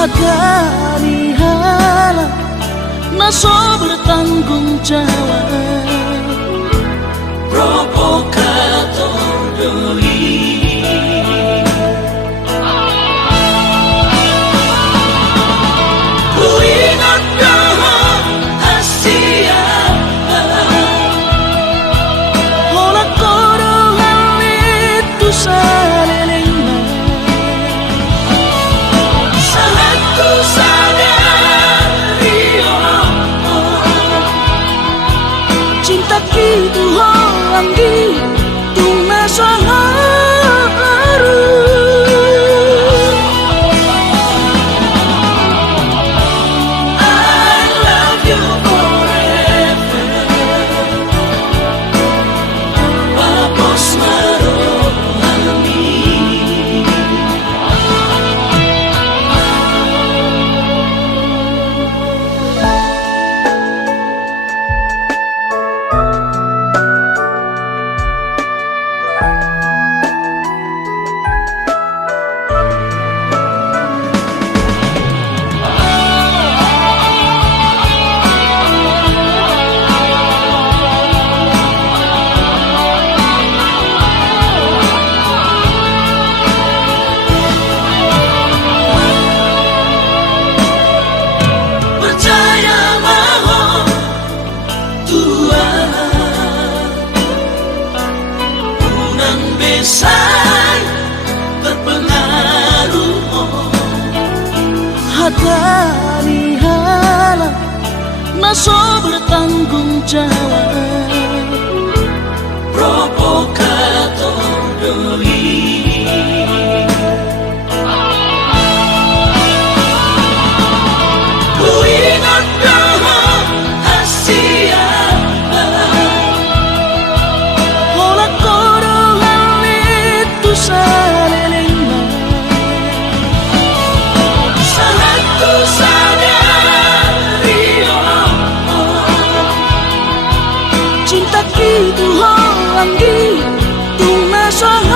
Hadari hala naso bertanggung jawab. Provokator doi ku ingat kau Asia hola koro halit tu salelengna saat ku sadari cinta gitu anggi tuna saharu I love you forever Papos marohani besar berpengaruh hadari hala naso bertanggung jawab. Provokator doi ku ingat kau Asia hola koro halit tu salelengna saat ku sadari cinta gitu anggi tuna saharu